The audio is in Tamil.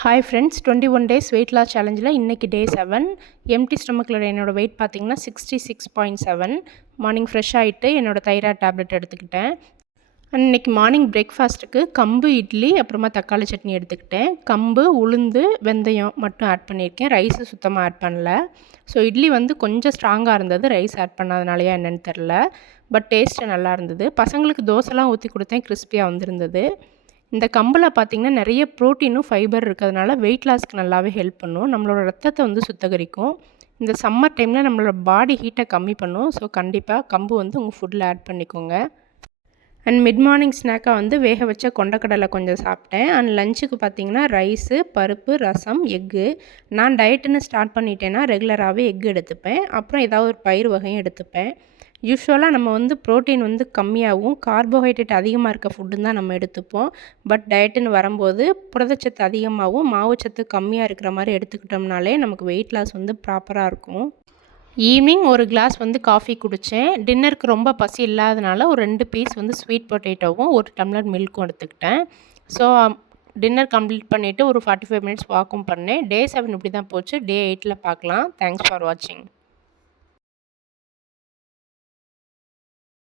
Hi friends, 21 days weight loss சேலஞ்சில் இன்றைக்கி டே 7. எம்டி ஸ்டொமக்கில் என்னோடய வெயிட் பார்த்திங்கன்னா 66.7. மார்னிங் ஃப்ரெஷ் ஆகிட்டு என்னோடய தைராய்டு டேப்லெட் எடுத்துக்கிட்டேன். இன்றைக்கி மார்னிங் பிரேக்ஃபாஸ்ட்டுக்கு கம்பு இட்லி அப்புறமா தக்காளி சட்னி எடுத்துக்கிட்டேன். கம்பு, உளுந்து, வெந்தயம் மட்டும் ஆட் பண்ணியிருக்கேன். ரைஸு சுத்தமாக ஆட் பண்ணல. ஸோ இட்லி வந்து கொஞ்சம் ஸ்ட்ராங்காக இருந்தது, ரைஸ் ஆட் பண்ணாதனாலையா என்னென்னு தெரில. பட் டேஸ்ட்டு நல்லா இருந்தது. பசங்களுக்கு தோசைலாம் ஊற்றி கொடுத்தேன், கிறிஸ்பியாக வந்திருந்தது. இந்த கம்பில் பார்த்திங்கன்னா நிறைய ப்ரோட்டீனும் ஃபைபர் இருக்கிறதுனால வெயிட் லாஸ்க்கு நல்லாவே ஹெல்ப் பண்ணும். நம்மளோட ரத்தத்தை வந்து சுத்தகரிக்கும். இந்த சம்மர் டைமில் நம்மளோட பாடி ஹீட்டை கம்மி பண்ணும். ஸோ கண்டிப்பாக கம்பு வந்து உங்கள் ஃபுட்டில் ஆட் பண்ணிக்கோங்க. அண்ட் மிட் மார்னிங் ஸ்நாக்காக வந்து வேக வச்ச கொண்டக்கடலை கொஞ்சம் சாப்பிட்டேன். அண்ட் லஞ்சுக்கு பார்த்திங்கன்னா ரைஸு, பருப்பு, ரசம், எக்கு. நான் டயட்டுன்னு ஸ்டார்ட் பண்ணிட்டேன்னா ரெகுலராகவே எக் எடுத்துப்பேன். அப்புறம் ஏதாவது ஒரு பயிர் வகையும் எடுத்துப்பேன். யூஸ்வலாக நம்ம வந்து ப்ரோட்டீன் வந்து கம்மியாகவும் கார்போஹைட்ரேட் அதிகமாக இருக்க ஃபுட்டுன்னு தான் நம்ம எடுத்துப்போம். பட் டயட்டுன்னு வரும்போது புரதச்சத்து அதிகமாகவும் மாவுச்சத்து கம்மியாக இருக்கிற மாதிரி எடுத்துக்கிட்டோம்னாலே நமக்கு வெயிட் லாஸ் வந்து ப்ராப்பராக இருக்கும். ஈவினிங் ஒரு கிளாஸ் வந்து காஃபி குடித்தேன். டின்னருக்கு ரொம்ப பசி இல்லாதனால ஒரு 2 பீஸ் வந்து ஸ்வீட் பொட்டேட்டோவும் ஒரு டம்ளர் மில்க்கும் எடுத்துக்கிட்டேன். ஸோ டின்னர் கம்ப்ளீட் பண்ணிவிட்டு ஒரு 45 மினிட்ஸ் வாக்கும் பண்ணேன். டே 7 இப்படி தான் போச்சு. டே 8ல் பார்க்கலாம். தேங்க்ஸ் ஃபார் வாட்சிங்.